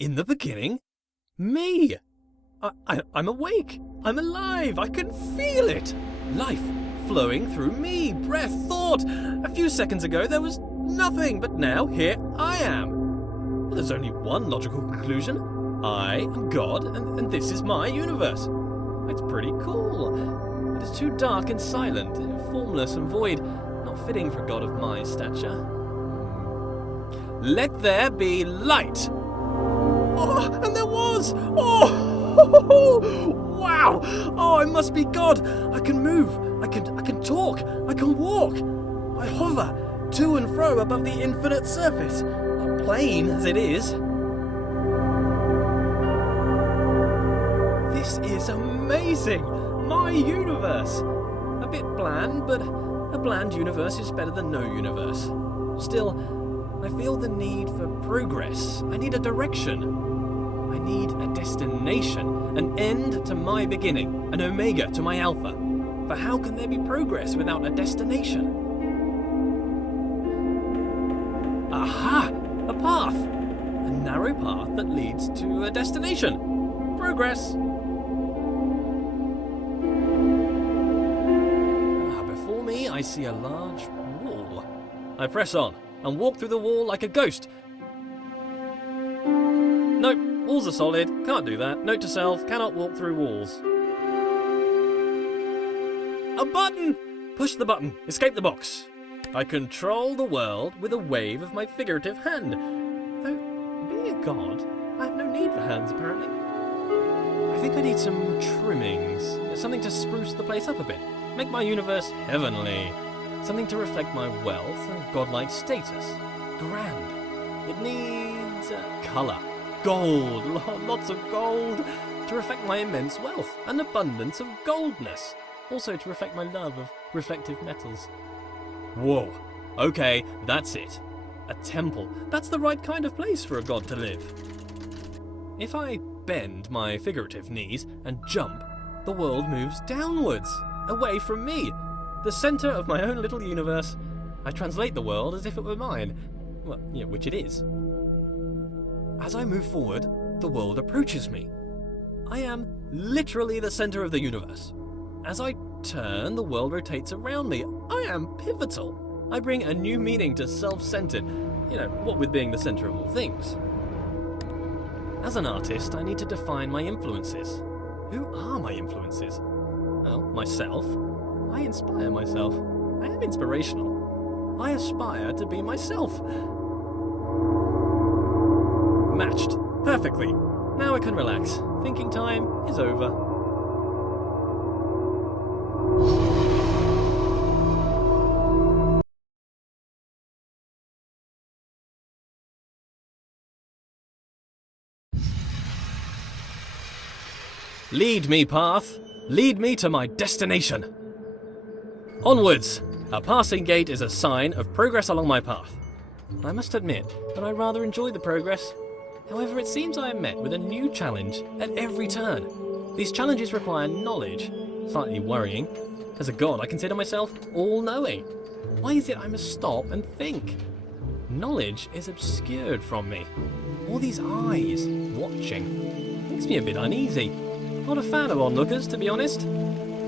In the beginning? Me! I'm awake! I'm alive! I can feel it! Life flowing through me, breath, thought! A few seconds ago there was nothing, but now here I am! Well, there's only one logical conclusion. I am God, and this is my universe. It's pretty cool. It is too dark and silent, formless and void, not fitting for a god of my stature. Let there be light! Oh, and there was! Oh! Wow! Oh, I must be God! I can move, I can talk, I can walk. I hover to and fro above the infinite surface, plain as it is. This is amazing! My universe! A bit bland, but a bland universe is better than no universe. Still, I feel the need for progress. I need a direction. I need a destination, an end to my beginning, an omega to my alpha. For how can there be progress without a destination? Aha! A path! A narrow path that leads to a destination. Progress! Before me, I see a large wall. I press on and walk through the wall like a ghost. Nope, walls are solid, can't do that. Note to self, cannot walk through walls. A button! Push the button, escape the box. I control the world with a wave of my figurative hand. Though, being a god, I have no need for hands apparently. I think I need some trimmings, something to spruce the place up a bit. Make my universe heavenly. Something to reflect my wealth and godlike status. Grand. It needs colour. Gold. Lots of gold. To reflect my immense wealth. An abundance of goldness. Also to reflect my love of reflective metals. Whoa. Okay, that's it. A temple. That's the right kind of place for a god to live. If I bend my figurative knees and jump, the world moves downwards. Away from me. The centre of my own little universe. I translate the world as if it were mine. Well, yeah, which it is. As I move forward, the world approaches me. I am literally the centre of the universe. As I turn, the world rotates around me. I am pivotal. I bring a new meaning to self-centered. What with being the centre of all things. As an artist, I need to define my influences. Who are my influences? Well, myself. I inspire myself. I am inspirational. I aspire to be myself. Matched. Perfectly. Now I can relax. Thinking time is over. Lead me, path. Lead me to my destination. Onwards! A passing gate is a sign of progress along my path. I must admit that I rather enjoy the progress. However, it seems I am met with a new challenge at every turn. These challenges require knowledge. Slightly worrying. As a god, I consider myself all-knowing. Why is it I must stop and think? Knowledge is obscured from me. All these eyes watching makes me a bit uneasy. Not a fan of onlookers, to be honest.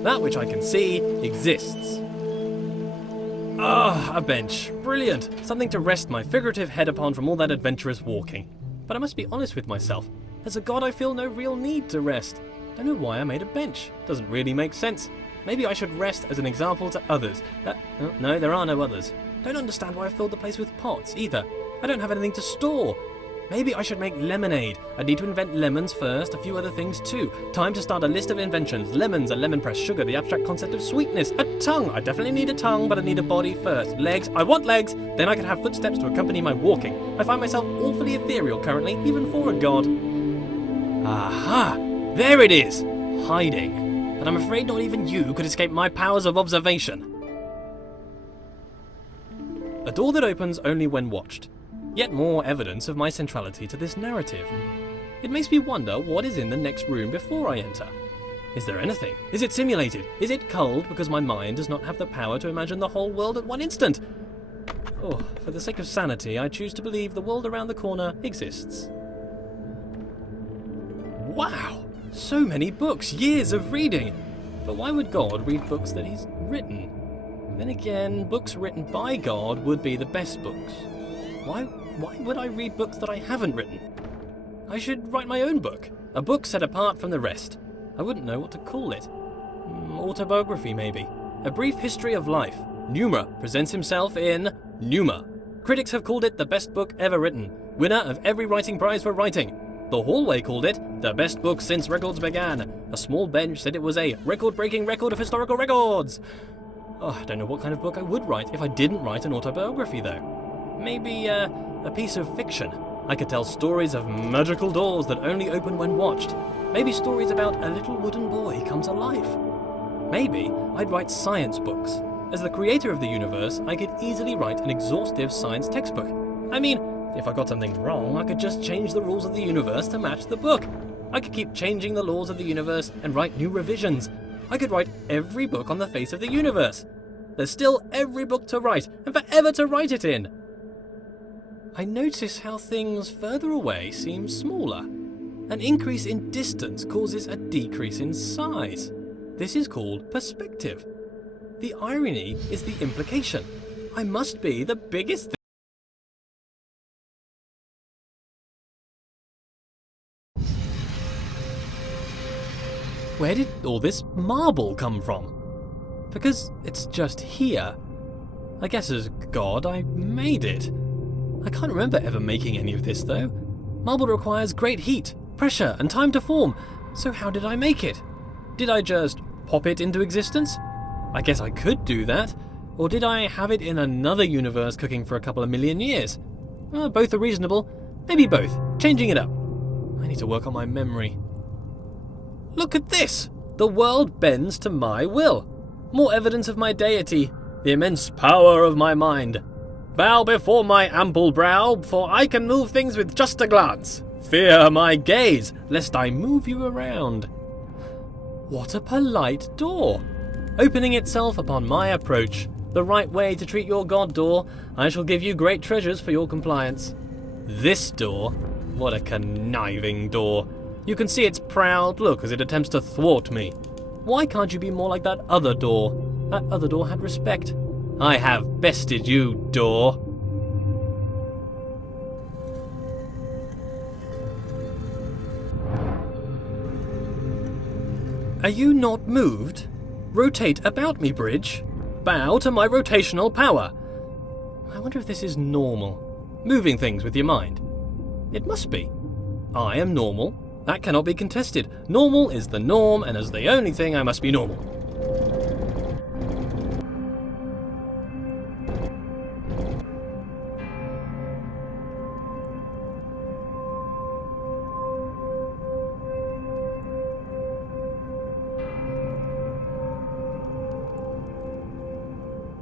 That which I can see exists. Ah, a bench. Brilliant. Something to rest my figurative head upon from all that adventurous walking. But I must be honest with myself. As a god, I feel no real need to rest. Don't know why I made a bench. Doesn't really make sense. Maybe I should rest as an example to others. No, there are no others. Don't understand why I filled the place with pots, either. I don't have anything to store. Maybe I should make lemonade. I'd need to invent lemons first, a few other things too. Time to start a list of inventions. Lemons, a lemon press, sugar, the abstract concept of sweetness. A tongue. I definitely need a tongue, but I need a body first. Legs. I want legs. Then I can have footsteps to accompany my walking. I find myself awfully ethereal currently, even for a god. Aha! There it is! Hiding. But I'm afraid not even you could escape my powers of observation. A door that opens only when watched. Yet more evidence of my centrality to this narrative. It makes me wonder what is in the next room before I enter. Is there anything? Is it simulated? Is it culled because my mind does not have the power to imagine the whole world at one instant? Oh, for the sake of sanity, I choose to believe the world around the corner exists. Wow! So many books, years of reading! But why would God read books that he's written? Then again, books written by God would be the best books. Why would I read books that I haven't written? I should write my own book. A book set apart from the rest. I wouldn't know what to call it. Autobiography, maybe. A brief history of life. Pneuma presents himself in Pneuma. Critics have called it the best book ever written. Winner of every writing prize for writing. The Hallway called it the best book since records began. A small bench said it was a record-breaking record of historical records. Oh, I don't know what kind of book I would write if I didn't write an autobiography, though. Maybe a piece of fiction. I could tell stories of magical doors that only open when watched. Maybe stories about a little wooden boy come to life. Maybe I'd write science books. As the creator of the universe, I could easily write an exhaustive science textbook. I mean, if I got something wrong, I could just change the rules of the universe to match the book. I could keep changing the laws of the universe and write new revisions. I could write every book on the face of the universe. There's still every book to write, and forever to write it in. I notice how things further away seem smaller. An increase in distance causes a decrease in size. This is called perspective. The irony is the implication. I must be the biggest thing. Where did all this marble come from? Because it's just here. I guess as God, I made it. I can't remember ever making any of this though. Marble requires great heat, pressure, and time to form. So how did I make it? Did I just pop it into existence? I guess I could do that. Or did I have it in another universe cooking for a couple of million years? Both are reasonable. Maybe both. Changing it up. I need to work on my memory. Look at this! The world bends to my will. More evidence of my deity. The immense power of my mind. Bow before my ample brow, for I can move things with just a glance. Fear my gaze, lest I move you around. What a polite door. Opening itself upon my approach. The right way to treat your god, door. I shall give you great treasures for your compliance. This door? What a conniving door. You can see its proud look as it attempts to thwart me. Why can't you be more like that other door? That other door had respect. I have bested you, door. Are you not moved? Rotate about me, bridge. Bow to my rotational power. I wonder if this is normal. Moving things with your mind. It must be. I am normal. That cannot be contested. Normal is the norm, and as the only thing, I must be normal.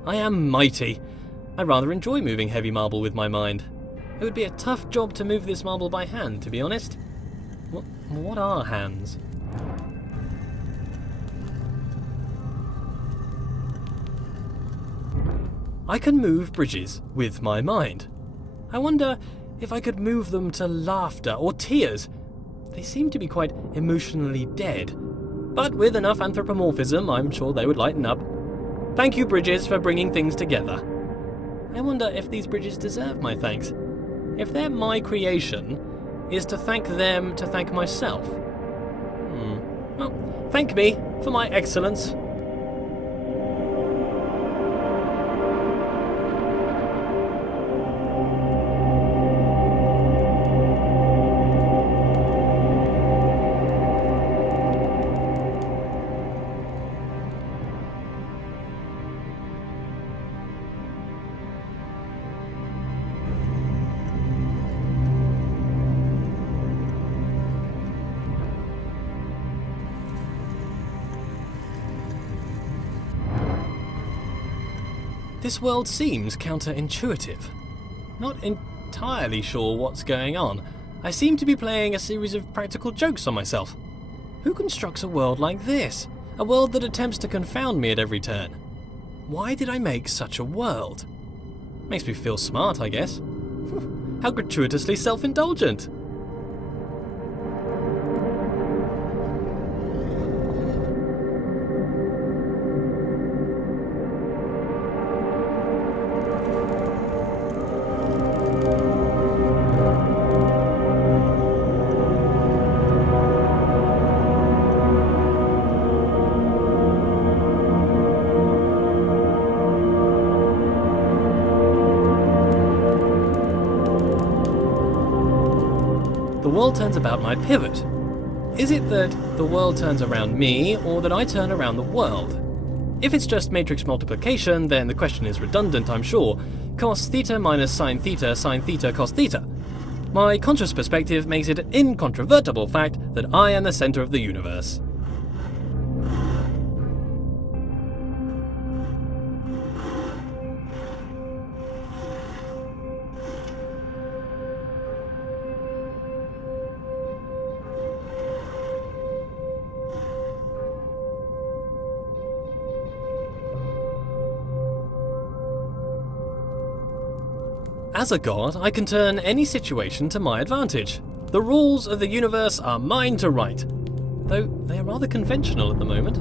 I am mighty. I rather enjoy moving heavy marble with my mind. It would be a tough job to move this marble by hand, to be honest. What are hands? I can move bridges with my mind. I wonder if I could move them to laughter or tears. They seem to be quite emotionally dead. But with enough anthropomorphism, I'm sure they would lighten up. Thank you, bridges, for bringing things together. I wonder if these bridges deserve my thanks. If they're my creation, is to thank them to thank myself. Well, thank me for my excellence. This world seems counterintuitive. Not entirely sure what's going on. I seem to be playing a series of practical jokes on myself. Who constructs a world like this? A world that attempts to confound me at every turn. Why did I make such a world? Makes me feel smart, I guess. How gratuitously self-indulgent. the world turns about my pivot. Is it that the world turns around me, or that I turn around the world? If it's just matrix multiplication, then the question is redundant, I'm sure. Cos theta minus sine theta cos theta. My conscious perspective makes it an incontrovertible fact that I am the center of the universe. As a god, I can turn any situation to my advantage. The rules of the universe are mine to write, though they are rather conventional at the moment.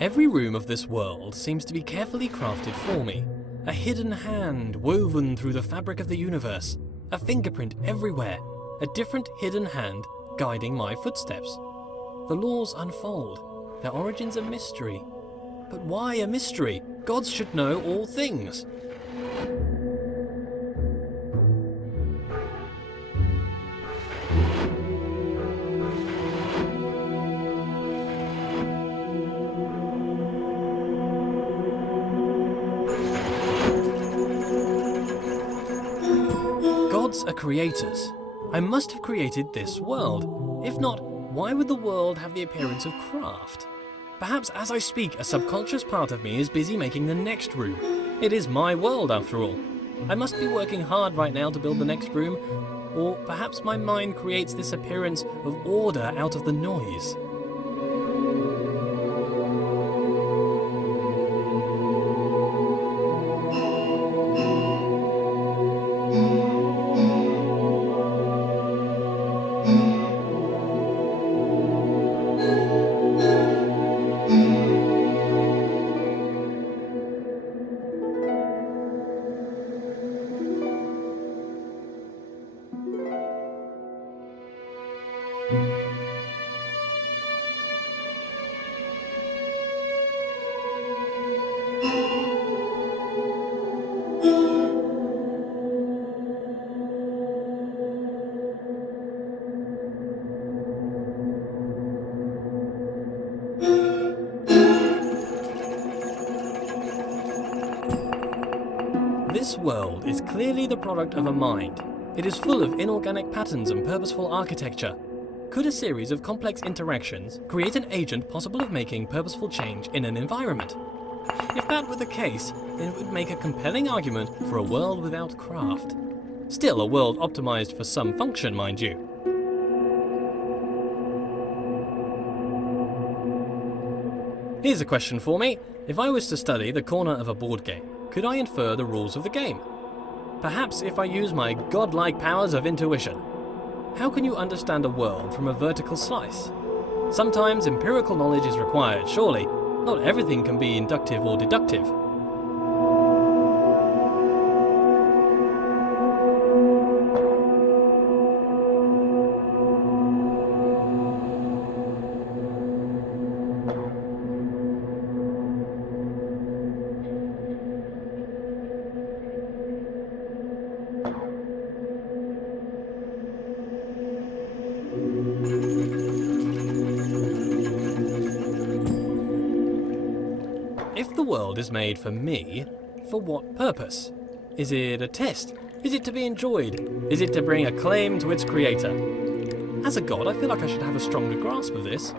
Every room of this world seems to be carefully crafted for me. A hidden hand woven through the fabric of the universe. A fingerprint everywhere. A different hidden hand guiding my footsteps. The laws unfold. Their origins a mystery. But why a mystery? Gods should know all things. Gods are creators. I must have created this world. If not, why would the world have the appearance of craft? Perhaps as I speak, a subconscious part of me is busy making the next room. It is my world after all. I must be working hard right now to build the next room, or perhaps my mind creates this appearance of order out of the noise. This world is clearly the product of a mind. It is full of inorganic patterns and purposeful architecture. Could a series of complex interactions create an agent possible of making purposeful change in an environment? If that were the case, then it would make a compelling argument for a world without craft. Still a world optimized for some function, mind you. Here's a question for me. If I was to study the corner of a board game, could I infer the rules of the game? Perhaps if I use my godlike powers of intuition. How can you understand a world from a vertical slice? Sometimes empirical knowledge is required, surely. Not everything can be inductive or deductive. If the world is made for me, For what purpose? Is it a test? Is it to be enjoyed? Is it to bring acclaim to its creator? As a god, I feel like I should have a stronger grasp of this.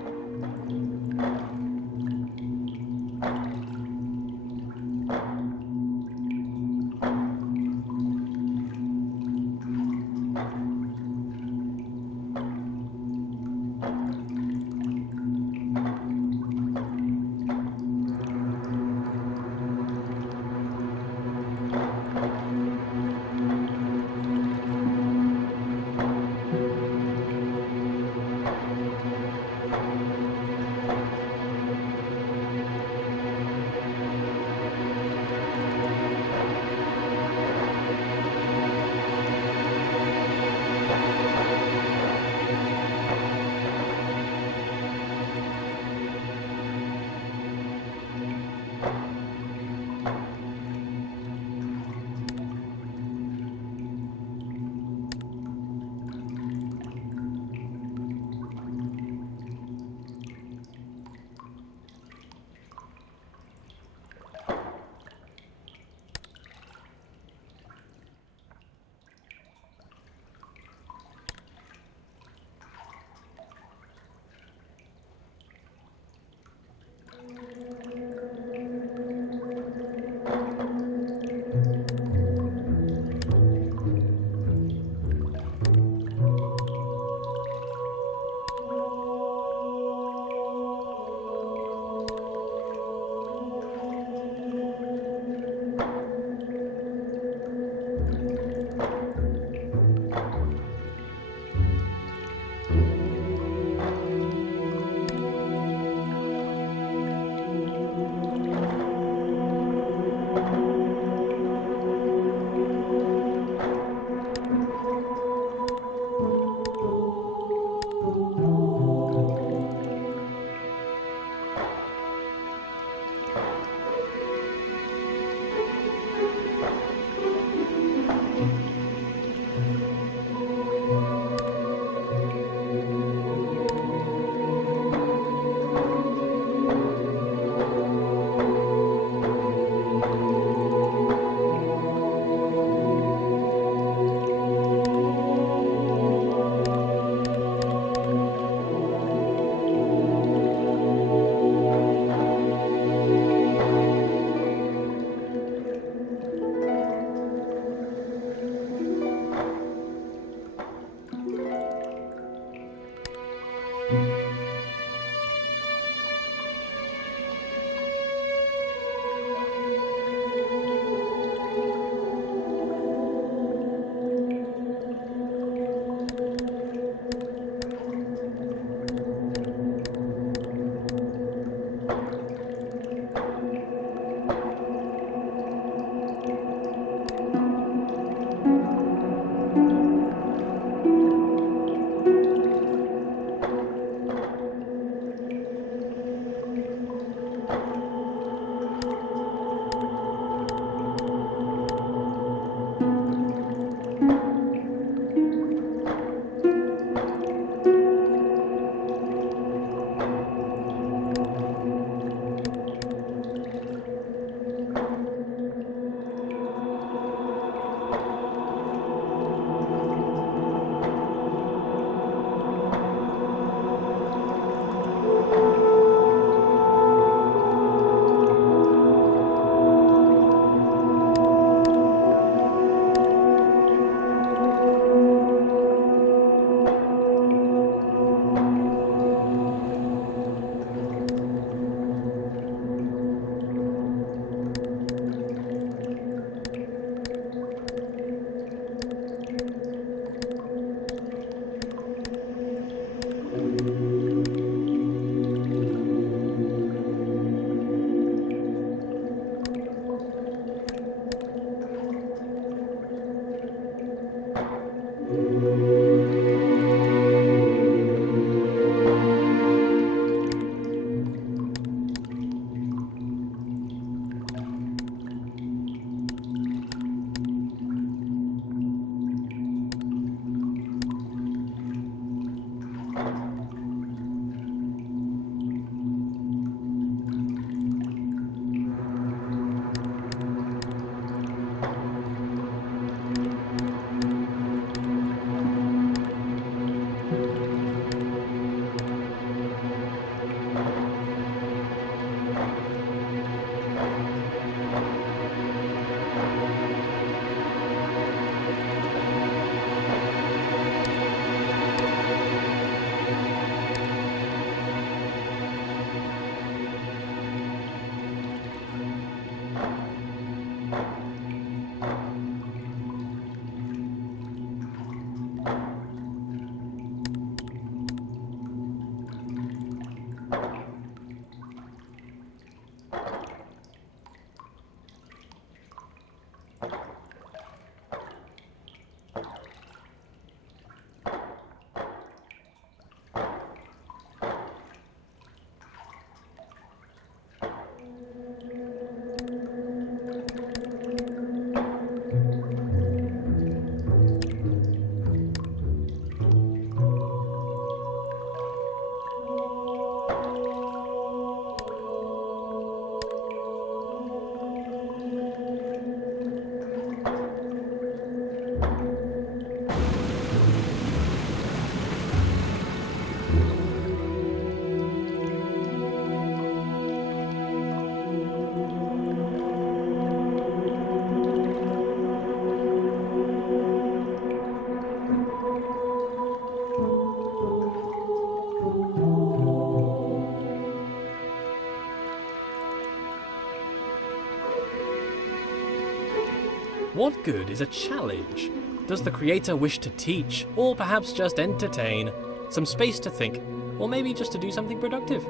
What good is a challenge? Does the creator wish to teach, or perhaps just entertain? Some space to think, or maybe just to do something productive?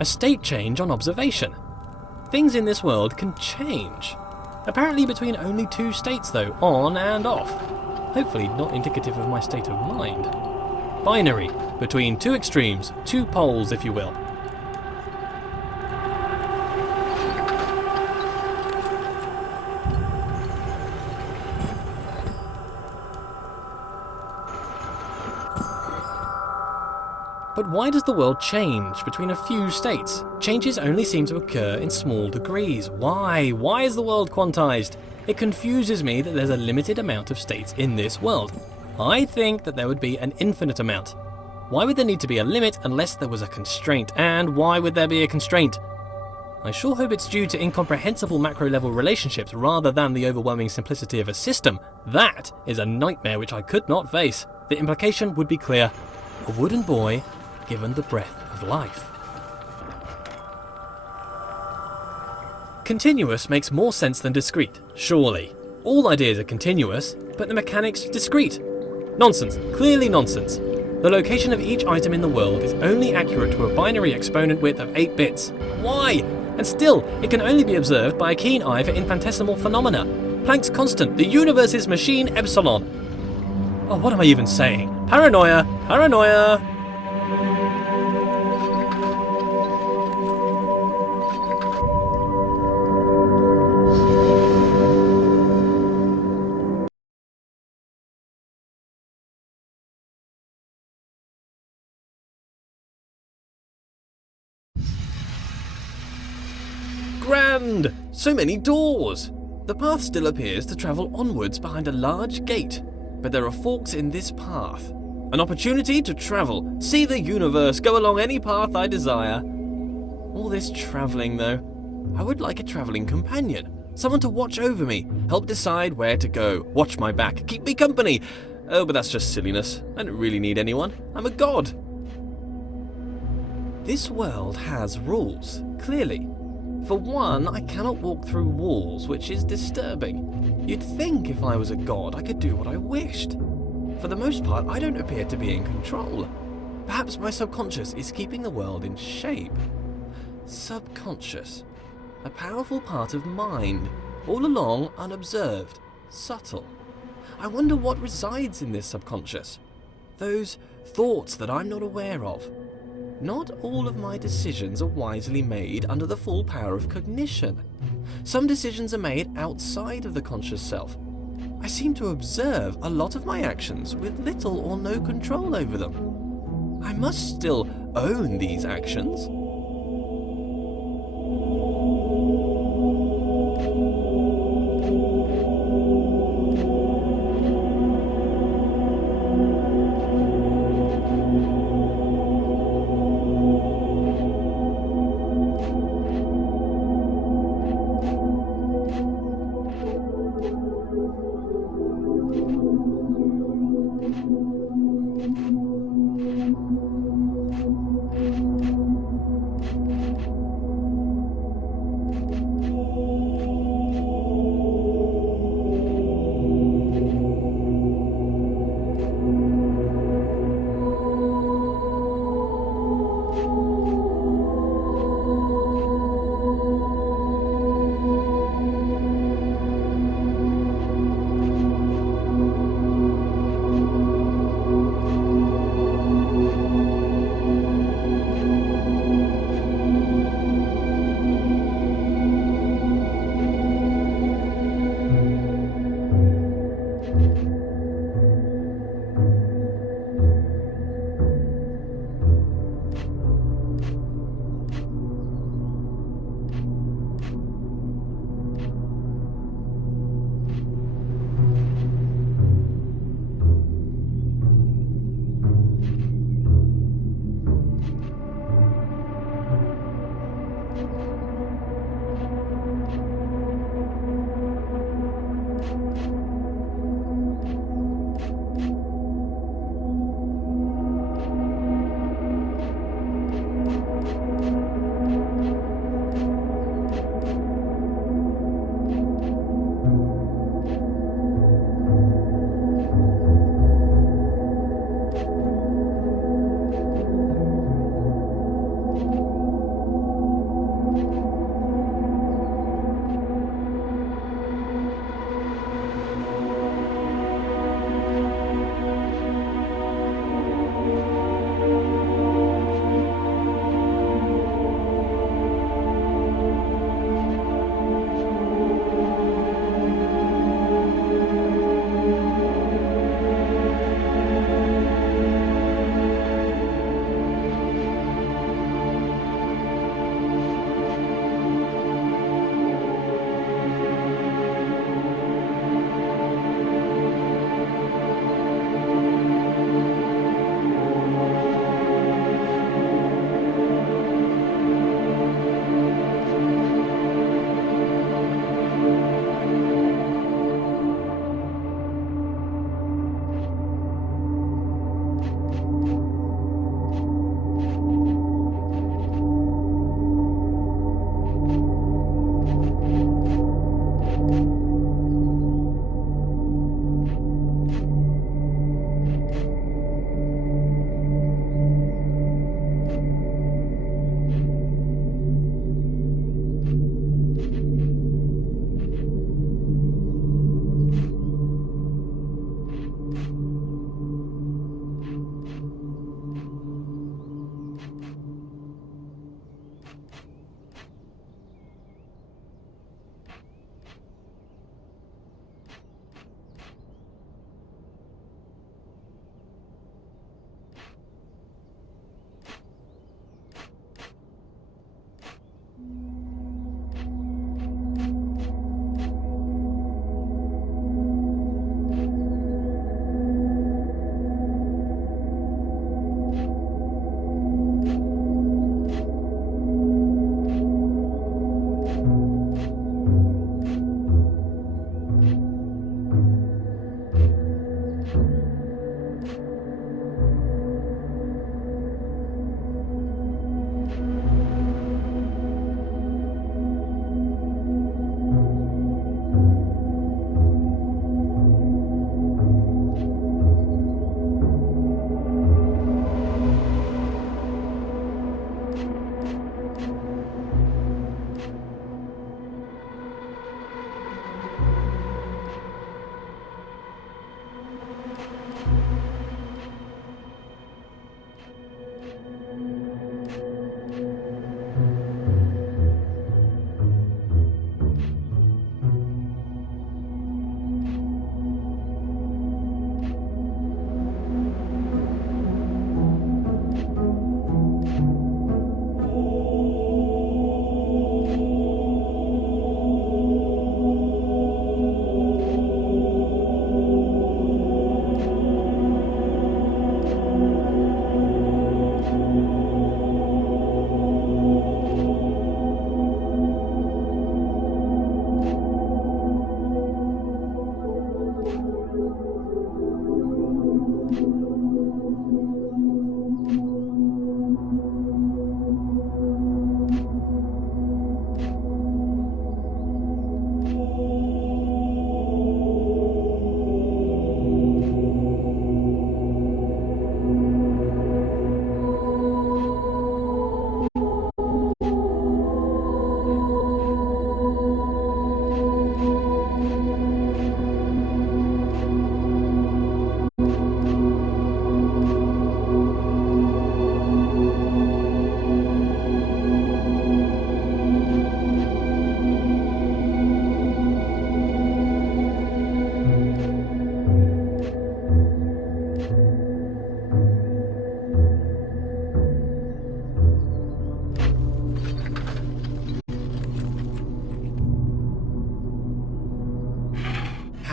A state change on observation. Things in this world can change. Apparently between only 2 states though, on and off. Hopefully not indicative of my state of mind. Binary, between 2 extremes, 2 poles if you will. But why does the world change between a few states? Changes only seem to occur in small degrees. Why? Why is the world quantized? It confuses me that there's a limited amount of states in this world. I think that there would be an infinite amount. Why would there need to be a limit unless there was a constraint? And why would there be a constraint? I sure hope it's due to incomprehensible macro-level relationships rather than the overwhelming simplicity of a system. That is a nightmare which I could not face. The implication would be clear. A wooden boy given the breath of life. Continuous makes more sense than discrete, surely. All ideas are continuous, but the mechanics discrete. Nonsense, clearly nonsense. The location of each item in the world is only accurate to a binary exponent width of 8 bits. Why? And still, it can only be observed by a keen eye for infinitesimal phenomena. Planck's constant, the universe's machine epsilon. Oh, what am I even saying? Paranoia, paranoia! Grand! So many doors! The path still appears to travel onwards behind a large gate, but there are forks in this path. An opportunity to travel, see the universe, go along any path I desire. All this travelling though, I would like a travelling companion. Someone to watch over me, help decide where to go, watch my back, keep me company. Oh, but that's just silliness. I don't really need anyone. I'm a god. This world has rules, clearly. For one, I cannot walk through walls, which is disturbing. You'd think if I was a god, I could do what I wished. For the most part, I don't appear to be in control. Perhaps my subconscious is keeping the world in shape. Subconscious. A powerful part of mind, all along unobserved, subtle. I wonder what resides in this subconscious. Those thoughts that I'm not aware of. Not all of my decisions are wisely made under the full power of cognition. Some decisions are made outside of the conscious self. I seem to observe a lot of my actions with little or no control over them. I must still own these actions.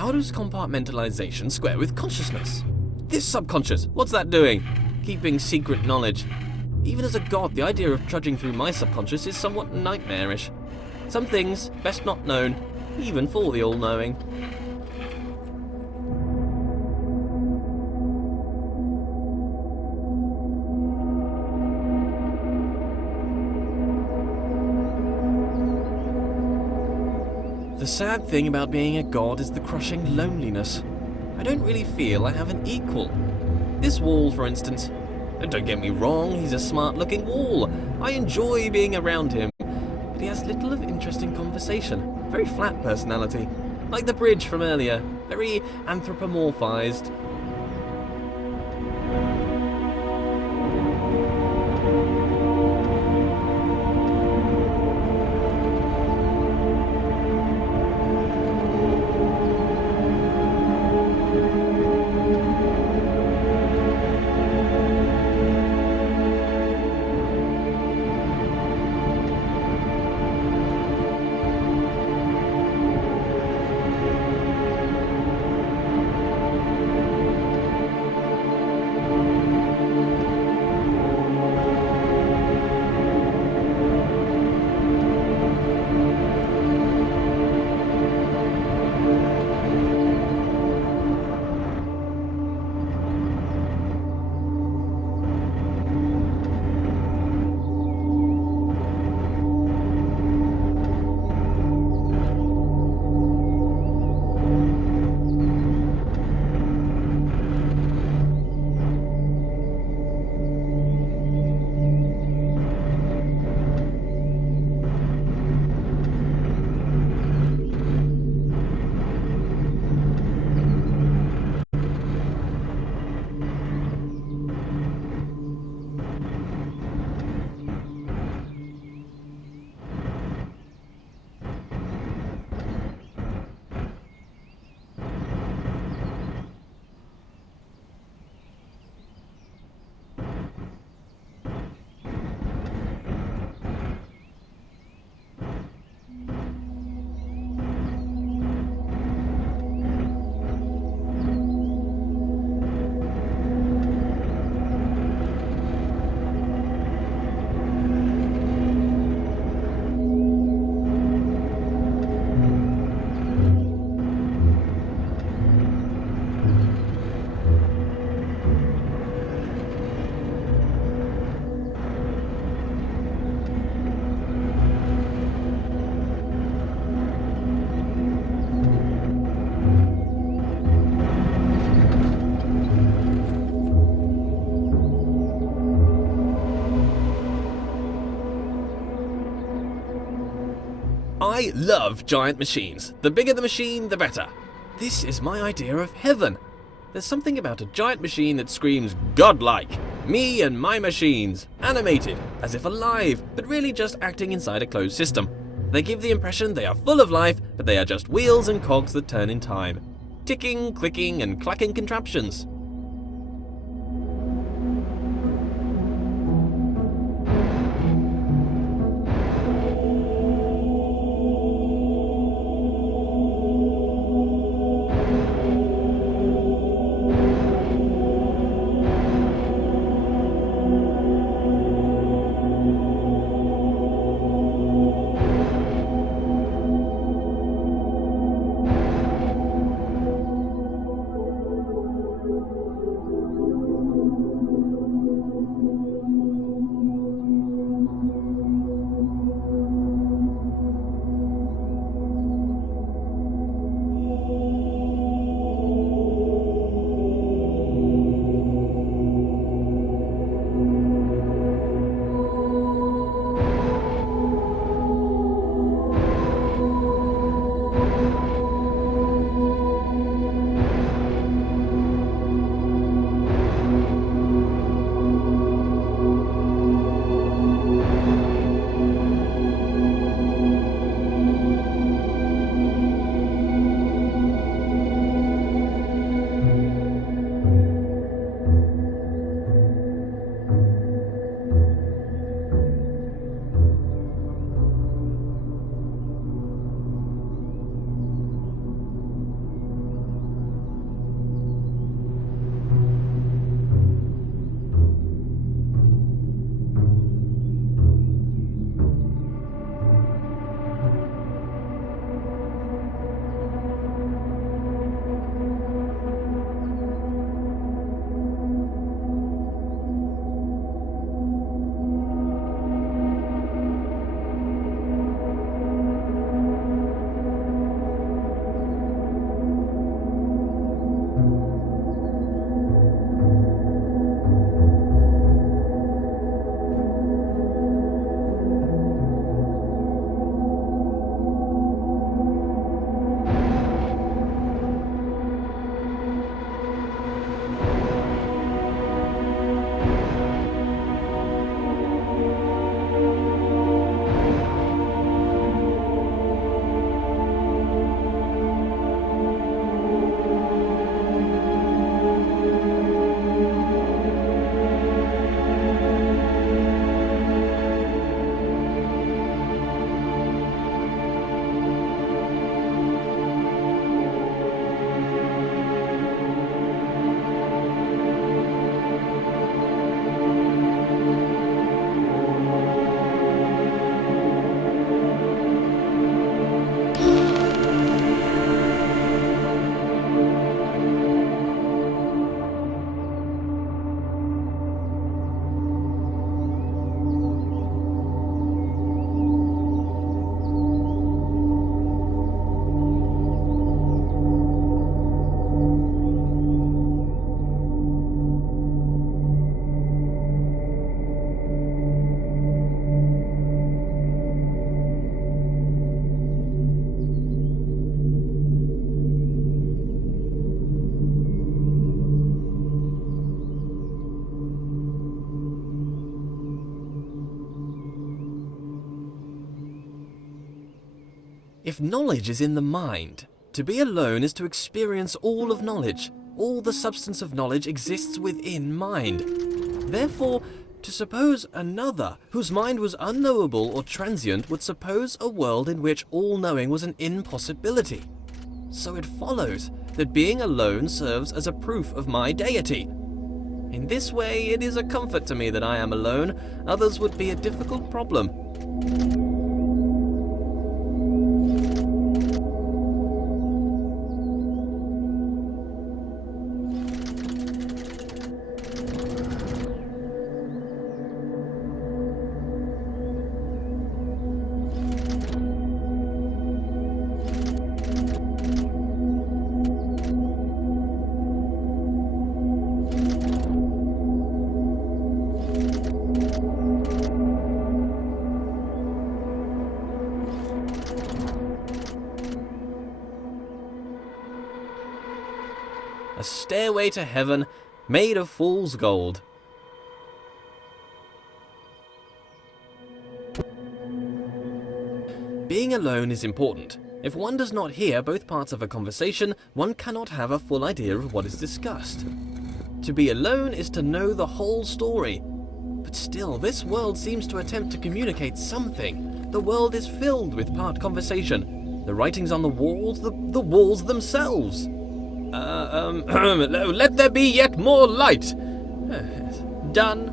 how does compartmentalization square with consciousness? This subconscious, what's that doing? Keeping secret knowledge. Even as a god, the idea of trudging through my subconscious is somewhat nightmarish. Some things best not known, even for the all-knowing. The sad thing about being a god is the crushing loneliness. I don't really feel I have an equal. This wall, for instance. Don't get me wrong, he's a smart-looking wall. I enjoy being around him. But he has little of interesting conversation. Very flat personality. Like the bridge from earlier. Very anthropomorphized. I love giant machines. The bigger the machine, the better. This is my idea of heaven. There's something about a giant machine that screams godlike. Me and my machines, animated, as if alive, but really just acting inside a closed system. They give the impression they are full of life, but they are just wheels and cogs that turn in time. Ticking, clicking, and clacking contraptions. If knowledge is in the mind, to be alone is to experience all of knowledge. All the substance of knowledge exists within mind. Therefore, to suppose another, whose mind was unknowable or transient, would suppose a world in which all knowing was an impossibility. So it follows that being alone serves as a proof of my deity. In this way, it is a comfort to me that I am alone. Others would be a difficult problem. A stairway to heaven made of fool's gold. Being alone is important. If one does not hear both parts of a conversation, one cannot have a full idea of what is discussed. To be alone is to know the whole story. But still, this world seems to attempt to communicate something. The world is filled with part conversation. The writings on the walls, the walls themselves. Let there be yet more light. Done.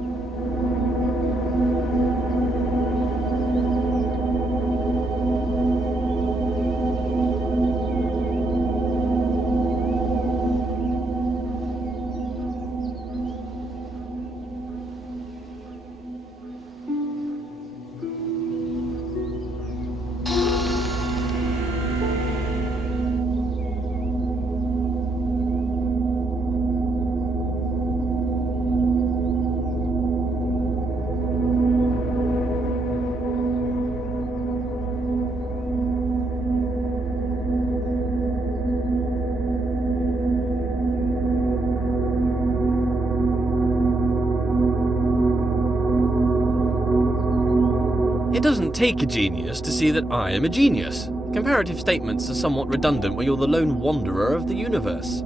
It doesn't take a genius to see that I am a genius. Comparative statements are somewhat redundant when you're the lone wanderer of the universe.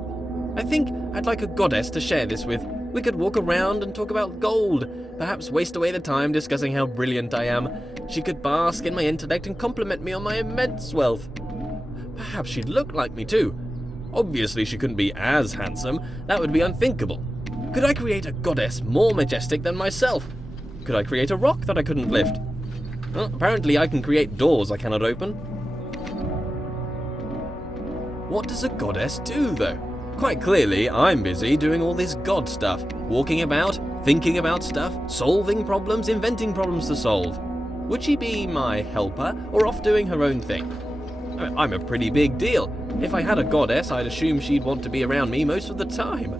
I think I'd like a goddess to share this with. We could walk around and talk about gold, perhaps waste away the time discussing how brilliant I am. She could bask in my intellect and compliment me on my immense wealth. Perhaps she'd look like me too. Obviously she couldn't be as handsome, that would be unthinkable. Could I create a goddess more majestic than myself? Could I create a rock that I couldn't lift? Well, apparently I can create doors I cannot open. What does a goddess do, though? Quite clearly, I'm busy doing all this god stuff. Walking about, thinking about stuff, solving problems, inventing problems to solve. Would she be my helper, or off doing her own thing? I'm a pretty big deal. If I had a goddess, I'd assume she'd want to be around me most of the time.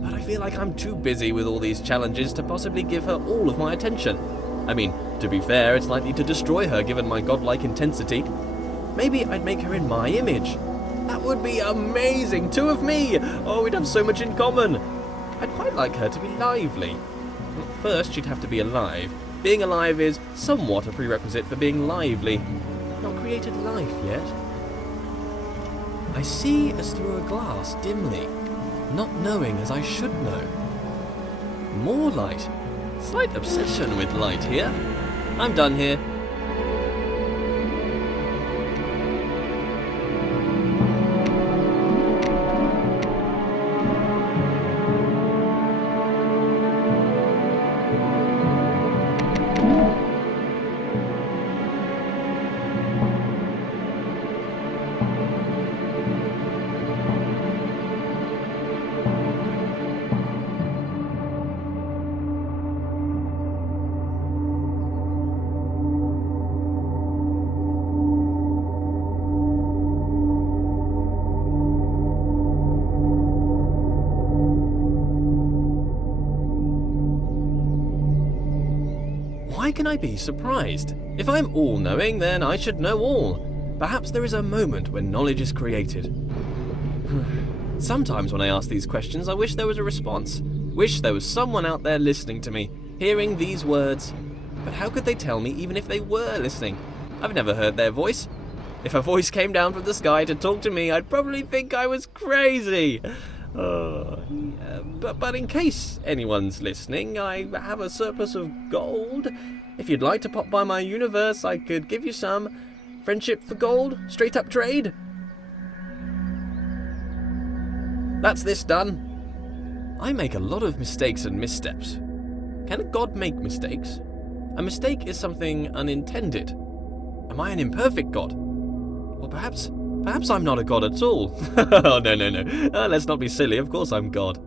But I feel like I'm too busy with all these challenges to possibly give her all of my attention. I mean, to be fair, it's likely to destroy her given my godlike intensity. Maybe I'd make her in my image. That would be amazing! 2 of me! Oh, we'd have so much in common! I'd quite like her to be lively. First, she'd have to be alive. Being alive is somewhat a prerequisite for being lively. Not created life yet. I see as through a glass dimly, not knowing as I should know. More light. Slight obsession with light here. I'm done here. Why can I be surprised? If I'm all-knowing, then I should know all. Perhaps there is a moment when knowledge is created. Sometimes when I ask these questions, I wish there was a response. Wish there was someone out there listening to me, hearing these words. But how could they tell me even if they were listening? I've never heard their voice. If a voice came down from the sky to talk to me, I'd probably think I was crazy. But in case anyone's listening, I have a surplus of gold. If you'd like to pop by my universe, I could give you some. Friendship for gold, straight up trade. That's this done. I make a lot of mistakes and missteps. Can a god make mistakes? A mistake is something unintended. Am I an imperfect god? Or perhaps I'm not a god at all. Oh, no. Let's not be silly. Of course I'm God.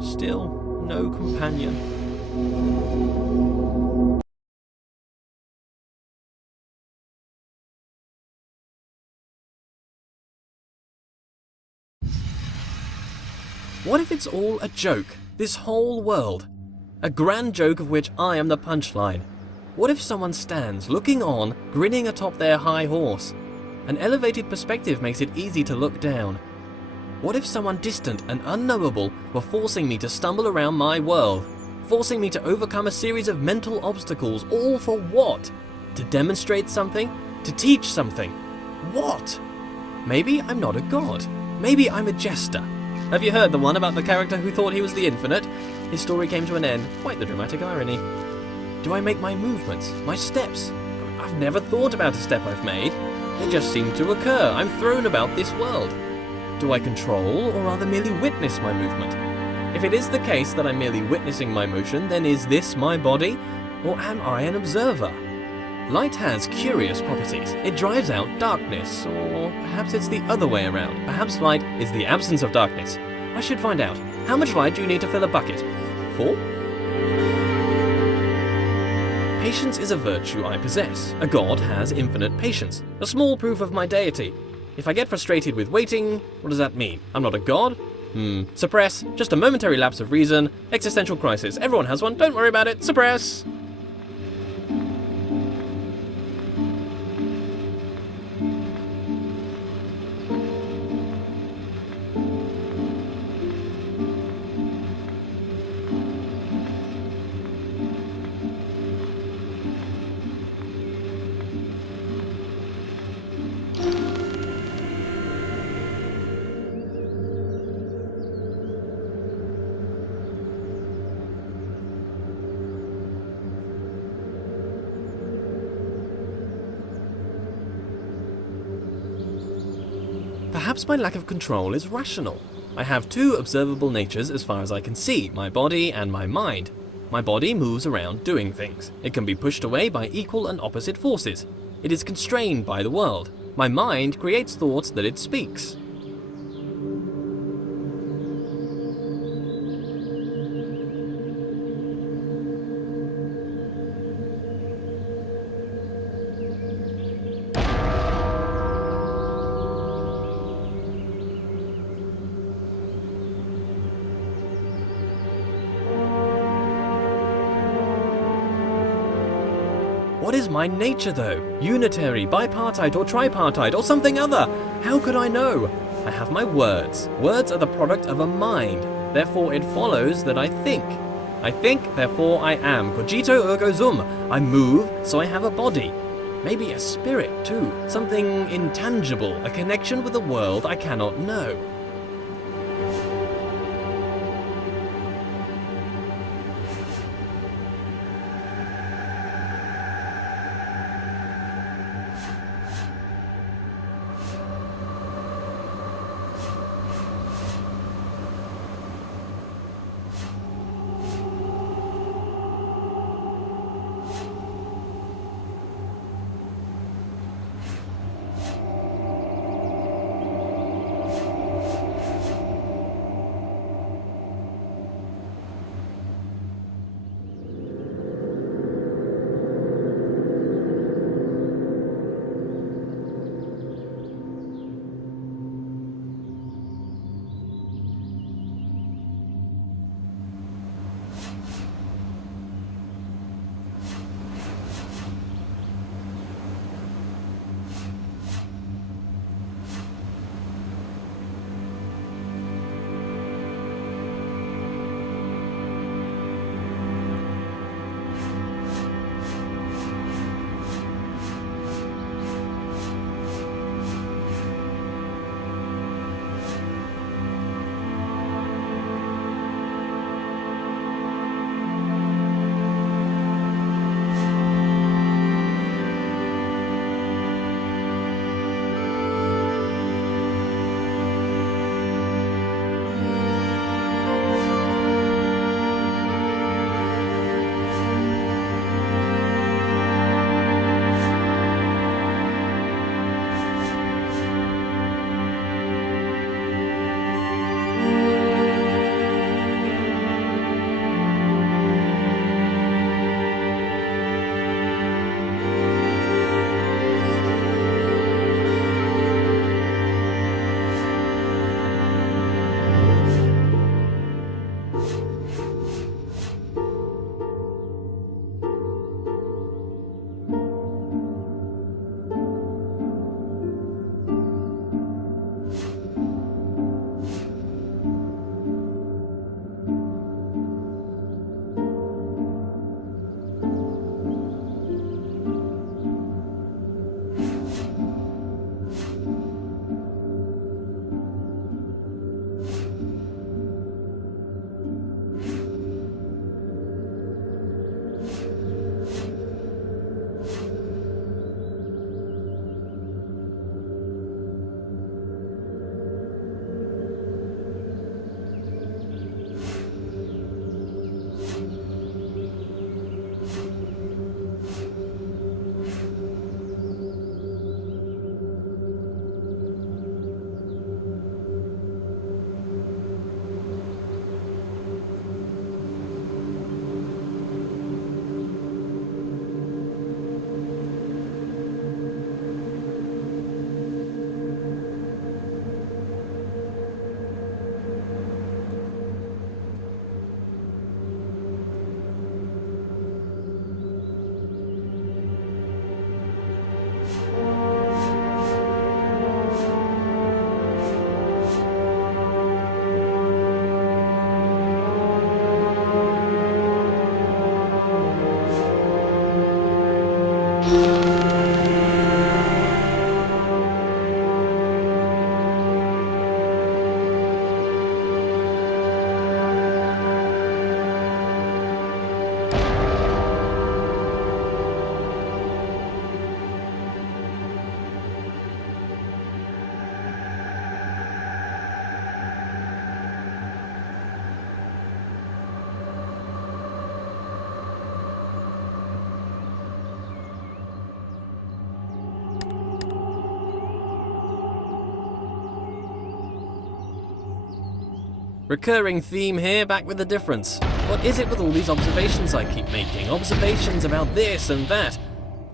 Still, no companion. What if it's all a joke? This whole world? A grand joke of which I am the punchline. What if someone stands, looking on, grinning atop their high horse? An elevated perspective makes it easy to look down. What if someone distant and unknowable were forcing me to stumble around my world? Forcing me to overcome a series of mental obstacles, all for what? To demonstrate something? To teach something? What? Maybe I'm not a god. Maybe I'm a jester. Have you heard the one about the character who thought he was the infinite? His story came to an end. Quite the dramatic irony. Do I make my movements, my steps? I've never thought about a step I've made. They just seem to occur. I'm thrown about this world. Do I control or rather merely witness my movement? If it is the case that I'm merely witnessing my motion, then is this my body? Or am I an observer? Light has curious properties. It drives out darkness, or perhaps it's the other way around. Perhaps light is the absence of darkness. I should find out. How much light do you need to fill a bucket? 4? Patience is a virtue I possess. A god has infinite patience. A small proof of my deity. If I get frustrated with waiting, what does that mean? I'm not a god? Suppress. Just a momentary lapse of reason. Existential crisis. Everyone has one. Don't worry about it. Suppress. Perhaps my lack of control is rational. I have two observable natures as far as I can see, my body and my mind. My body moves around doing things. It can be pushed away by equal and opposite forces. It is constrained by the world. My mind creates thoughts that it speaks. What is my nature though? Unitary, bipartite or tripartite or something other? How could I know? I have my words. Words are the product of a mind. Therefore it follows that I think. I think, therefore I am. Cogito ergo sum. I move, so I have a body. Maybe a spirit too. Something intangible, a connection with the world I cannot know. Recurring theme here, back with a difference. What is it with all these observations I keep making? Observations about this and that.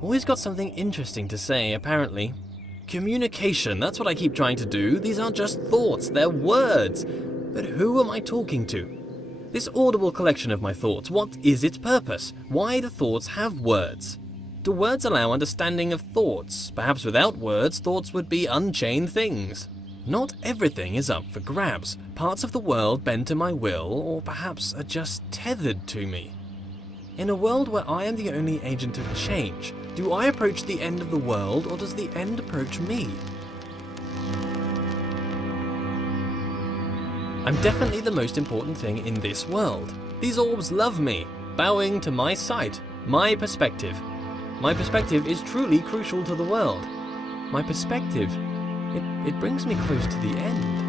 Always got something interesting to say, apparently. Communication, that's what I keep trying to do. These aren't just thoughts, they're words. But who am I talking to? This audible collection of my thoughts, what is its purpose? Why do thoughts have words? Do words allow understanding of thoughts? Perhaps without words, thoughts would be unchained things. Not everything is up for grabs. Parts of the world bend to my will, or perhaps are just tethered to me. In a world where I am the only agent of change, do I approach the end of the world, or does the end approach me? I'm definitely the most important thing in this world. These orbs love me, bowing to my sight, my perspective. My perspective is truly crucial to the world. My perspective, it brings me close to the end.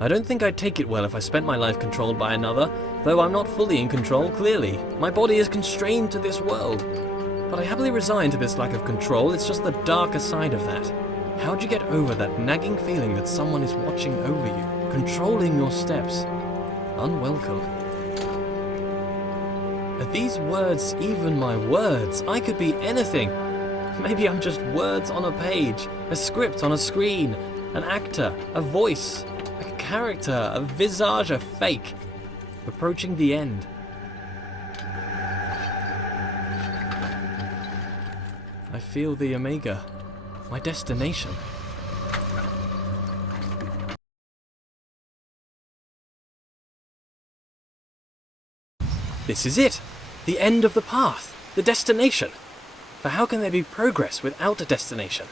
I don't think I'd take it well if I spent my life controlled by another, though I'm not fully in control, clearly. My body is constrained to this world. But I happily resign to this lack of control, it's just the darker side of that. How'd you get over that nagging feeling that someone is watching over you, controlling your steps? Unwelcome. Are these words even my words? I could be anything. Maybe I'm just words on a page, a script on a screen, an actor, a voice, a character, a visage, a fake, approaching the end. I feel the Omega, my destination. This is it, the end of the path, the destination. For how can there be progress without a destination?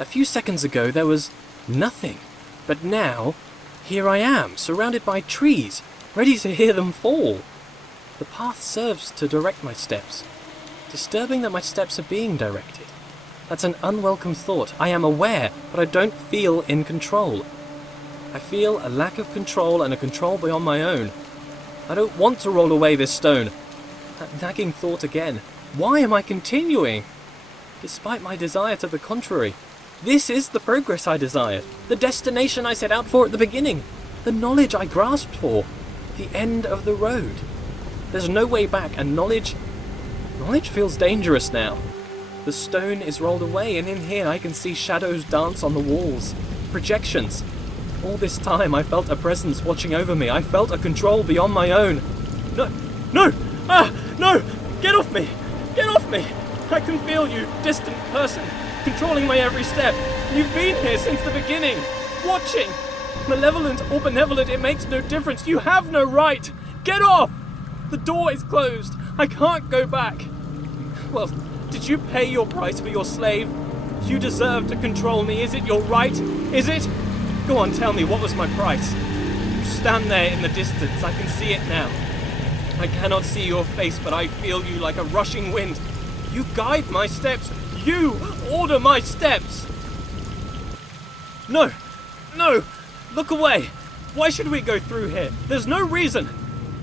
A few seconds ago there was nothing, but now, here I am, surrounded by trees, ready to hear them fall. The path serves to direct my steps. Disturbing that my steps are being directed. That's an unwelcome thought. I am aware, but I don't feel in control. I feel a lack of control and a control beyond my own. I don't want to roll away this stone. That nagging thought again. Why am I continuing? Despite my desire to the contrary. This is the progress I desired, the destination I set out for at the beginning, the knowledge I grasped for, the end of the road. There's no way back, and knowledge feels dangerous now. The stone is rolled away, and in here I can see shadows dance on the walls, projections. All this time I felt a presence watching over me. I felt a control beyond my own. No! No! Get off me! Get off me! I can feel you, distant person, controlling my every step. You've been here since the beginning, watching. Malevolent or benevolent, it makes no difference. You have no right. Get off! The door is closed. I can't go back. Well, did you pay your price for your slave? You deserve to control me. Is it your right? Is it? Go on, tell me, what was my price? You stand there in the distance. I can see it now. I cannot see your face, but I feel you like a rushing wind. You guide my steps. You order my steps. No! No! Look away! Why should we go through here? There's no reason!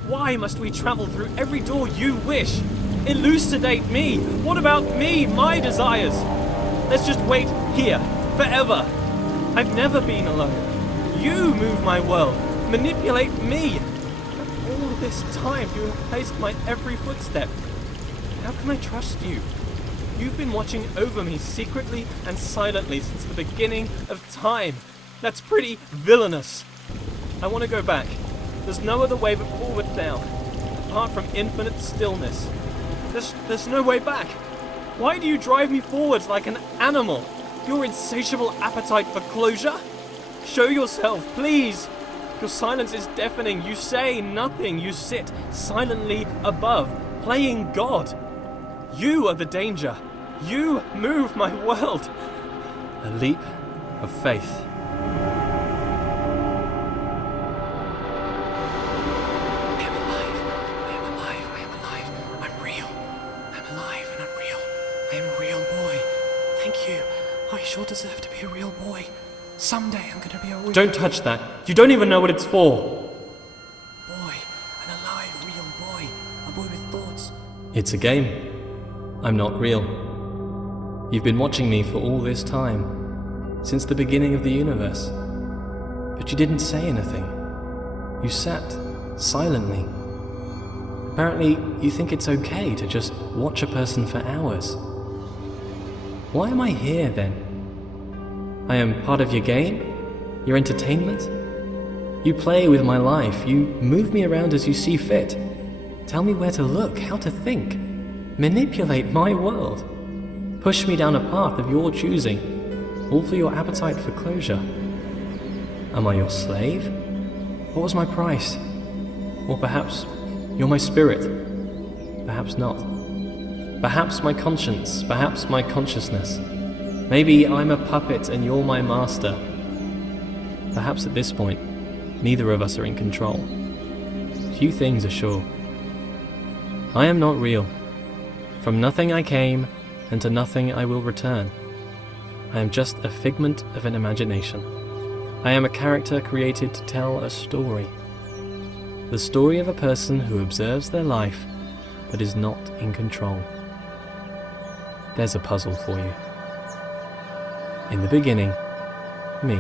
Why must we travel through every door you wish? Elucidate me! What about me, my desires? Let's just wait here, forever. I've never been alone. You move my world, manipulate me. All this time you have placed my every footstep. How can I trust you? You've been watching over me secretly and silently since the beginning of time. That's pretty villainous. I want to go back. There's no other way but forward now. Apart from infinite stillness. There's no way back. Why do you drive me forwards like an animal? Your insatiable appetite for closure? Show yourself, please. Your silence is deafening. You say nothing. You sit silently above, playing God. You are the danger. You move my world. A leap of faith. I sure deserve to be a real boy. Someday I'm gonna be a real... Don't touch that. You don't even know what it's for. Boy. An alive, real boy. A boy with thoughts. It's a game. I'm not real. You've been watching me for all this time. Since the beginning of the universe. But you didn't say anything. You sat silently. Apparently, you think it's okay to just watch a person for hours. Why am I here, then? I am part of your game? Your entertainment? You play with my life. You move me around as you see fit. Tell me where to look, how to think. Manipulate my world. Push me down a path of your choosing, all for your appetite for closure. Am I your slave? What was my price? Or perhaps you're my spirit. Perhaps not. Perhaps my conscience, perhaps my consciousness. Maybe I'm a puppet and you're my master. Perhaps at this point, neither of us are in control. Few things are sure. I am not real. From nothing I came, and to nothing I will return. I am just a figment of an imagination. I am a character created to tell a story. The story of a person who observes their life, but is not in control. There's a puzzle for you. In the beginning, me.